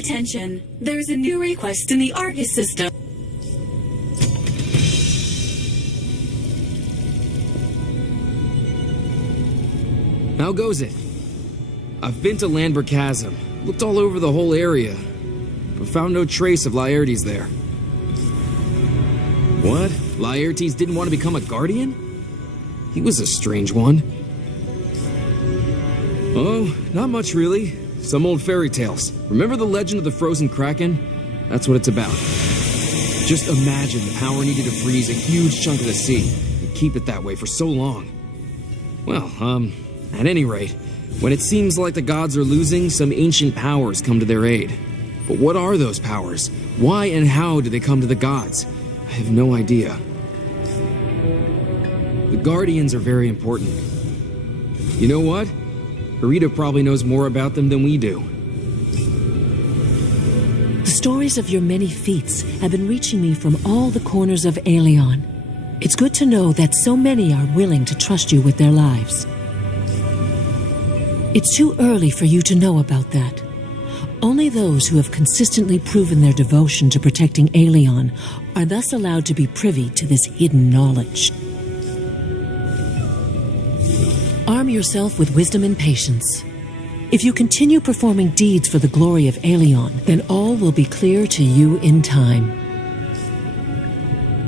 Attention, there's a new request in the Argus system. How goes it? I've been to Landberg Chasm, looked all over the whole area, but found no trace of Laertes there. What? Laertes didn't want to become a guardian? He was a strange one. Oh, not much really. Some old fairy tales. Remember the legend of the frozen kraken? That's what it's about. Just imagine the power needed to freeze a huge chunk of the sea and keep it that way for so long. Well, at any rate, when it seems like the gods are losing, some ancient powers come to their aid. But what are those powers? Why and how do they come to the gods? I have no idea. The Guardians are very important. You know what? Harita probably knows more about them than we do. The stories of your many feats have been reaching me from all the corners of Aelion. It's good to know that so many are willing to trust you with their lives. It's too early for you to know about that. Only those who have consistently proven their devotion to protecting Aelion are thus allowed to be privy to this hidden knowledge. Arm yourself with wisdom and patience. If you continue performing deeds for the glory of Aelion, then all will be clear to you in time.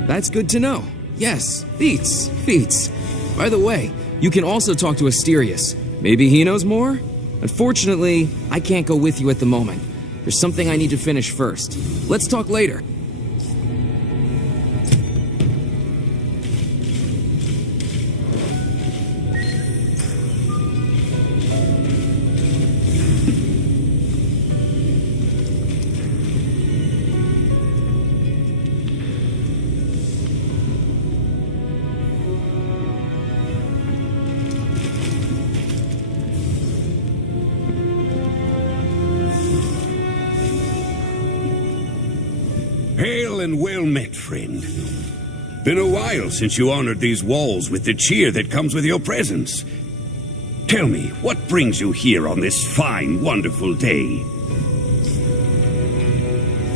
That's good to know. Yes, feats. By the way, you can also talk to Asterius. Maybe he knows more? Unfortunately, I can't go with you at the moment. There's something I need to finish first. Let's talk later. Hail and well met, friend. Been a while since you honored these walls with the cheer that comes with your presence. Tell me, what brings you here on this fine, wonderful day?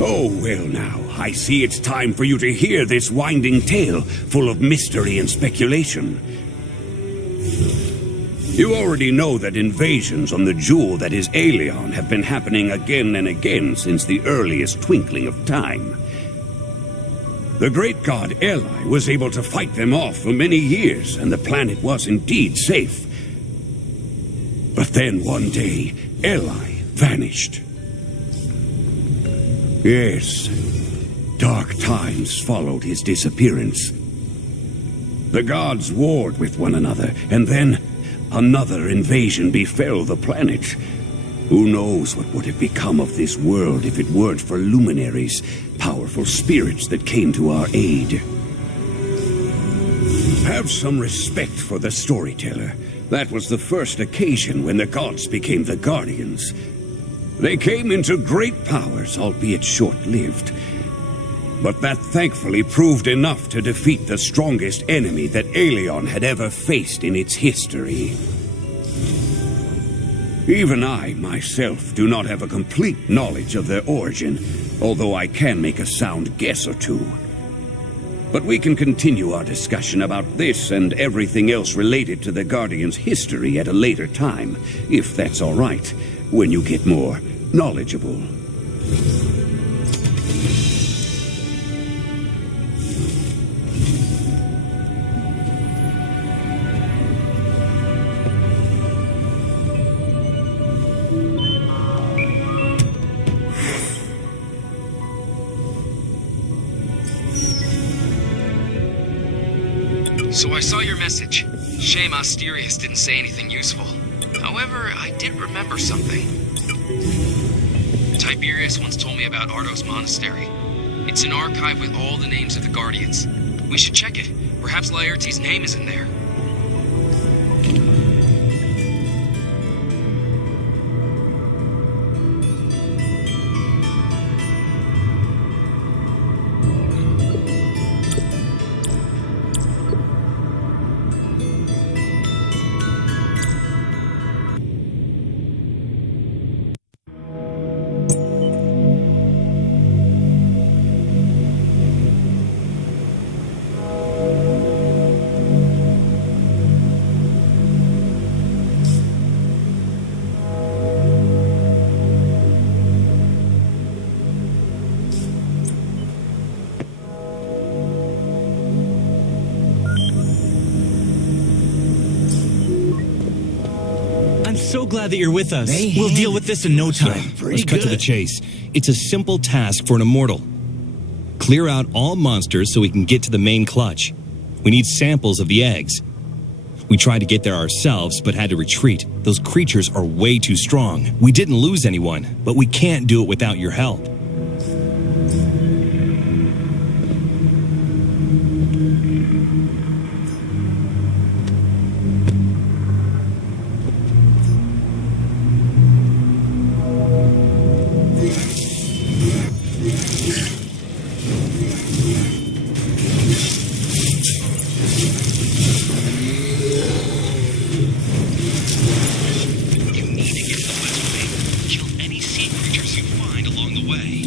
Oh, well now, I see it's time for you to hear this winding tale full of mystery and speculation. You already know that invasions on the jewel that is Aelion have been happening again and again since the earliest twinkling of time. The great god Eli was able to fight them off for many years, and the planet was indeed safe. But then one day, Eli vanished. Yes, dark times followed his disappearance. The gods warred with one another, and then another invasion befell the planet. Who knows what would have become of this world if it weren't for luminaries, powerful spirits that came to our aid. Have some respect for the storyteller. That was the first occasion when the gods became the guardians. They came into great powers, albeit short-lived. But that thankfully proved enough to defeat the strongest enemy that Aelion had ever faced in its history. Even I, myself, do not have a complete knowledge of their origin, although I can make a sound guess or two. But we can continue our discussion about this and everything else related to the Guardian's history at a later time, if that's all right, when you get more knowledgeable. So I saw your message. Shame Asterius didn't say anything useful. However, I did remember something. Tiberius once told me about Ardos Monastery. It's an archive with all the names of the Guardians. We should check it. Perhaps Laertes' name is in there. so glad that you're with us. We'll deal with this in no time. Let's cut to the chase. It's a simple task for an immortal. Clear out all monsters so we can get to the main clutch. We need samples of the eggs. We tried to get there ourselves, but had to retreat. Those creatures are way too strong. We didn't lose anyone, but we can't do it without your help. Way.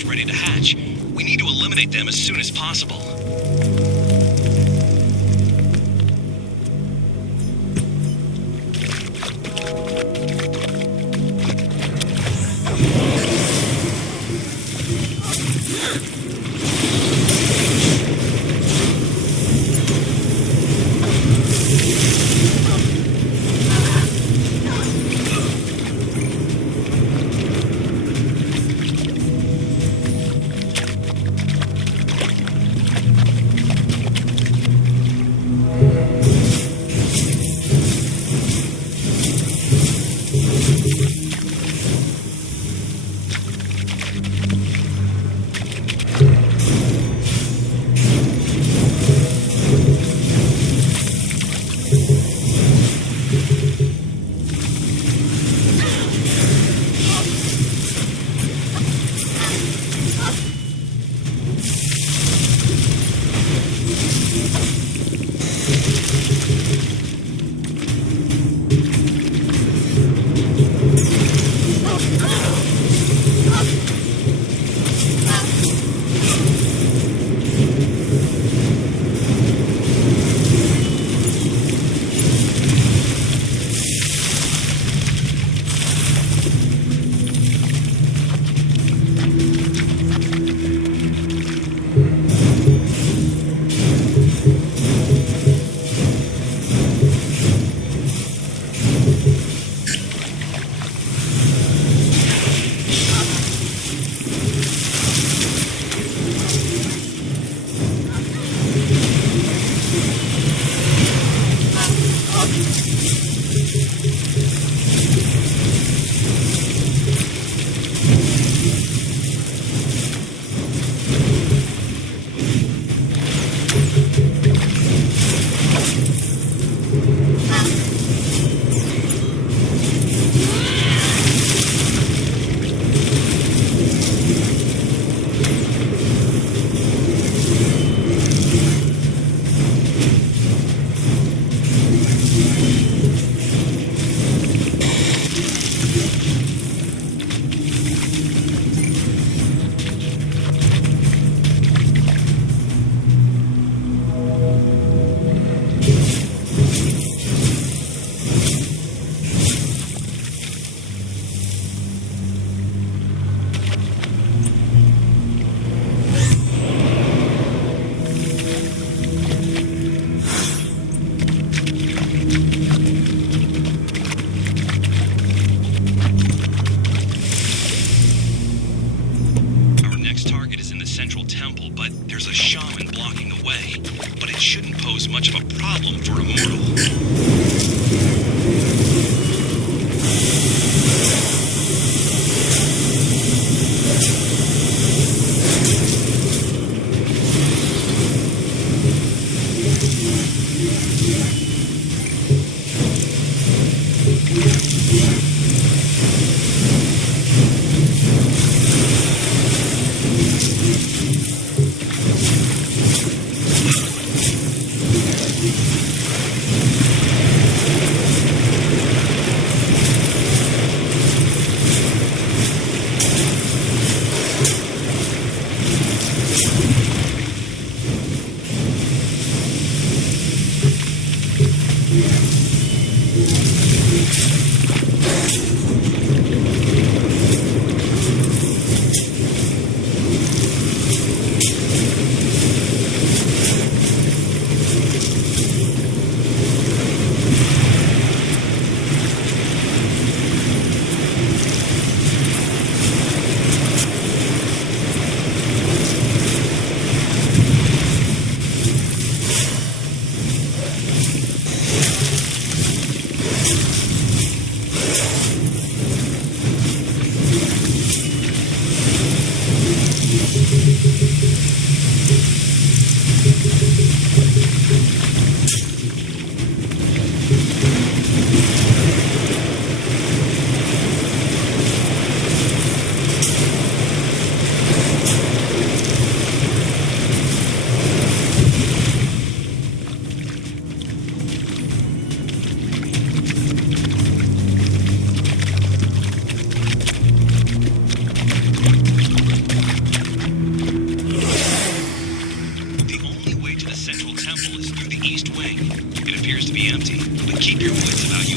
almost ready to hatch. We need to eliminate them as soon as possible.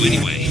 you anyway.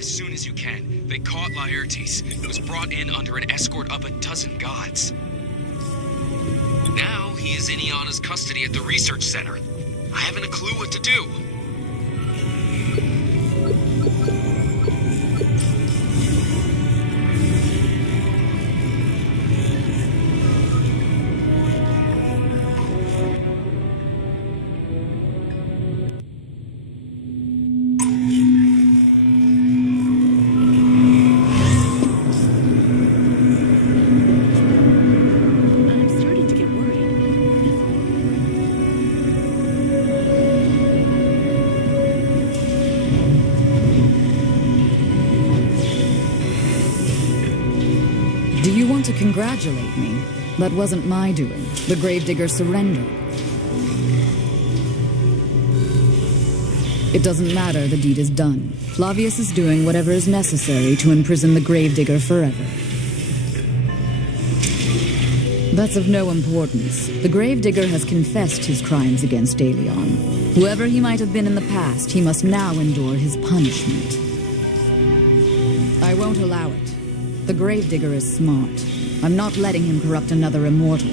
as soon as you can. They caught Laertes. He was brought in under an escort of 12 gods. Now he is in Iana's custody at the research center. I haven't a clue what to do. Do you want to congratulate me? That wasn't my doing. The gravedigger surrendered. It doesn't matter, the deed is done. Flavius is doing whatever is necessary to imprison the gravedigger forever. That's of no importance. The gravedigger has confessed his crimes against Aelion. Whoever he might have been in the past, he must now endure his punishment. I won't allow it. The gravedigger is smart. I'm not letting him corrupt another immortal.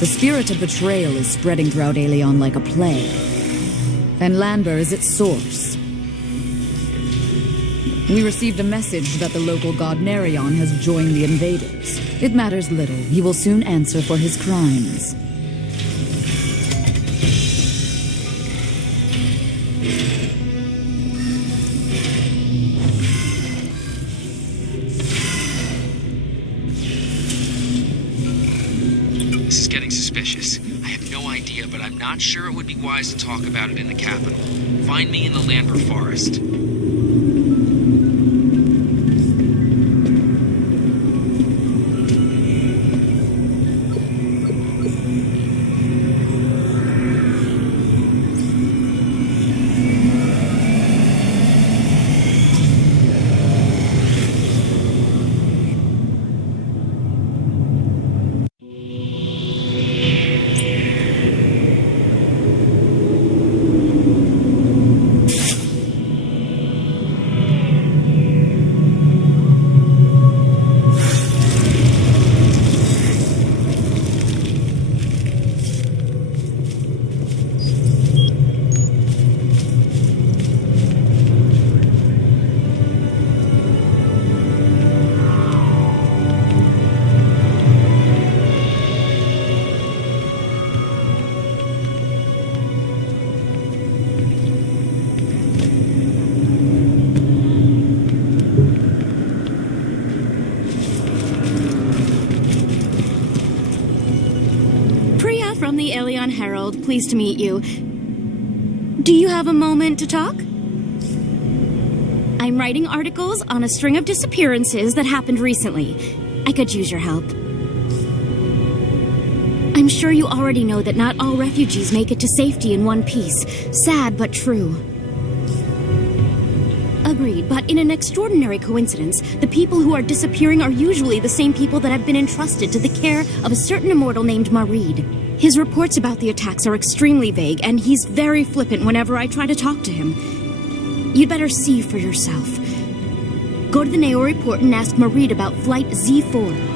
The spirit of betrayal is spreading throughout Aelion like a plague. And Landber is its source. We received a message that the local god Nerion has joined the invaders. It matters little. He will soon answer for his crimes. This is getting suspicious. I have no idea, but I'm not sure it would be wise to talk about it in the capital. Find me in the Landber Forest. From the Aelion Herald, pleased to meet you. Do you have a moment to talk? I'm writing articles on a string of disappearances that happened recently. I could use your help. I'm sure you already know that not all refugees make it to safety in one piece. Sad but true. Agreed, but in an extraordinary coincidence, the people who are disappearing are usually the same people that have been entrusted to the care of a certain immortal named Marid. His reports about the attacks are extremely vague, and he's very flippant whenever I try to talk to him. You'd better see for yourself. Go to the Neo report and ask Marid about Flight Z4.